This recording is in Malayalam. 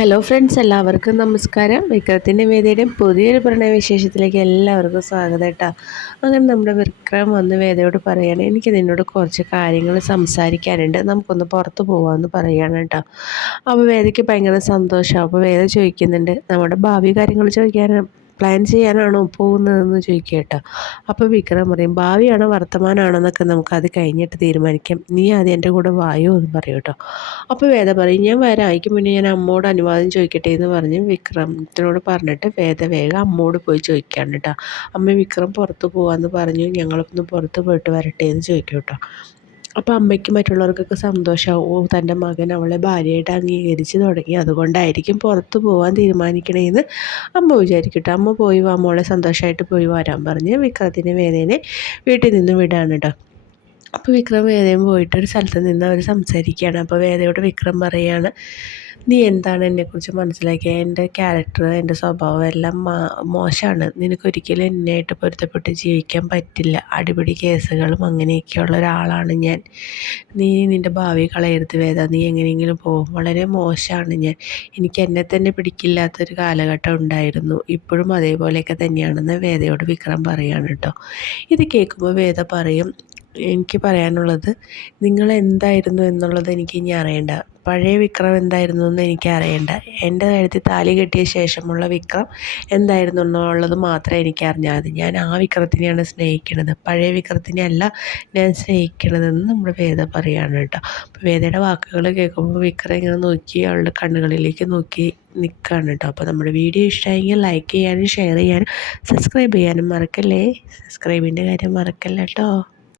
ഹലോ ഫ്രണ്ട്സ്, എല്ലാവർക്കും നമസ്കാരം. വിക്രത്തിൻ്റെ വേദയുടെയും പുതിയൊരു പ്രണയവിശേഷത്തിലേക്ക് എല്ലാവർക്കും സ്വാഗതം കേട്ടോ. അങ്ങനെ നമ്മുടെ വിക്രം വന്ന് വേദയോട് പറയുകയാണ്, എനിക്ക് നിന്നോട് കുറച്ച് കാര്യങ്ങൾ സംസാരിക്കാനുണ്ട്, നമുക്കൊന്ന് പുറത്ത് പോകാമെന്ന് പറയുകയാണ് കേട്ടോ. അപ്പോൾ വേദയ്ക്ക് ഭയങ്കര സന്തോഷമാണ്. അപ്പോൾ വേദ ചോദിക്കുന്നുണ്ട്, നമ്മുടെ ഭാവി കാര്യങ്ങൾ ചോദിക്കാനാണ്, പ്ലാൻ ചെയ്യാനാണോ പോകുന്നതെന്ന് ചോദിക്കുക കേട്ടോ. അപ്പോൾ വിക്രം പറയും, ഭാവിയാണോ വർത്തമാനമാണോ എന്നൊക്കെ നമുക്കത് കഴിഞ്ഞിട്ട് തീരുമാനിക്കാം, നീ ആദ്യം എൻ്റെ കൂടെ വായോ എന്ന് പറയും കേട്ടോ. അപ്പോൾ വേദ പറയും, ഞാൻ വരാം, അതിക്ക് മുന്നേ ഞാൻ അമ്മോട് അനുവാദം ചോദിക്കട്ടെ എന്ന് പറഞ്ഞ് വിക്രമത്തിനോട് പറഞ്ഞിട്ട് വേദ വേഗം അമ്മോട് പോയി ചോദിക്കാണ് കേട്ടോ. അമ്മ, വിക്രം പുറത്ത് പോകാമെന്ന് പറഞ്ഞു, ഞങ്ങളൊന്ന് പുറത്ത് പോയിട്ട് വരട്ടെ എന്ന് ചോദിക്കും കേട്ടോ. അപ്പോൾ അമ്മയ്ക്ക് മറ്റുള്ളവർക്കൊക്കെ സന്തോഷമാവും, ഓ തൻ്റെ മകൻ അവളെ ഭാര്യയായിട്ട് അംഗീകരിച്ച് തുടങ്ങി, അതുകൊണ്ടായിരിക്കും പുറത്ത് പോകാൻ തീരുമാനിക്കണേന്ന് അമ്മ വിചാരിക്കട്ടെ. അമ്മ പോയി വാ മോളെ, സന്തോഷമായിട്ട് പോയി വരാൻ പറഞ്ഞ് വിക്രത്തിൻ്റെ വേദേനെ വീട്ടിൽ നിന്ന് വിടാണ് കേട്ടോ. അപ്പോൾ വിക്രം വേദയും പോയിട്ട് ഒരു സ്ഥലത്ത് നിന്ന് അവർ സംസാരിക്കുകയാണ്. അപ്പോൾ വേദയോട് വിക്രം പറയുകയാണ്, നീ എന്താണ് എന്നെക്കുറിച്ച് മനസ്സിലാക്കിയത്? എൻ്റെ ക്യാരക്ടർ, എൻ്റെ സ്വഭാവം എല്ലാം മോശമാണ്, നിനക്കൊരിക്കലും എന്നെയായിട്ട് പൊരുത്തപ്പെട്ട് ജീവിക്കാൻ പറ്റില്ല, അടിപിടി കേസുകളും അങ്ങനെയൊക്കെയുള്ള ഒരാളാണ് ഞാൻ, നീ നിൻ്റെ ഭാവി കളയരുത് വേദ, നീ എങ്ങനെയെങ്കിലും പോകും, വളരെ മോശമാണ് ഞാൻ, എനിക്ക് എന്നെ തന്നെ പിടിക്കില്ലാത്തൊരു കാലഘട്ടം ഉണ്ടായിരുന്നു, ഇപ്പോഴും അതേപോലെയൊക്കെ തന്നെയാണെന്ന് വേദയോട് വിക്രം പറയുകയാണ് കേട്ടോ. ഇത് കേൾക്കുമ്പോൾ വേദ പറയും, എനിക്ക് പറയാനുള്ളത്, നിങ്ങൾ എന്തായിരുന്നു എന്നുള്ളത് എനിക്ക് ഇനി അറിയണ്ട, പഴയ വിക്രം എന്തായിരുന്നു എന്ന് എനിക്ക് അറിയണ്ട, എൻ്റെ കാര്യത്തിൽ താലി കെട്ടിയ ശേഷമുള്ള വിക്രം എന്തായിരുന്നു എന്നുള്ളത് മാത്രമേ എനിക്ക് അറിഞ്ഞാൽ മതി, ഞാൻ ആ വിക്രത്തിനെയാണ് സ്നേഹിക്കുന്നത്, പഴയ വിക്രത്തിനെ അല്ല ഞാൻ സ്നേഹിക്കണതെന്ന് നമ്മുടെ വേദ പറയുകയാണ് കേട്ടോ. അപ്പോൾ വേദയുടെ വാക്കുകൾ കേൾക്കുമ്പോൾ വിക്രം ഇങ്ങനെ നോക്കി അവളുടെ കണ്ണുകളിലേക്ക് നോക്കി നിൽക്കുകയാണ് കേട്ടോ. അപ്പോൾ നമ്മുടെ വീഡിയോ ഇഷ്ടമായെങ്കിൽ ലൈക്ക് ചെയ്യാനും ഷെയർ ചെയ്യാനും സബ്സ്ക്രൈബ് ചെയ്യാനും മറക്കല്ലേ, സബ്സ്ക്രൈബിൻ്റെ കാര്യം മറക്കല്ല കേട്ടോ.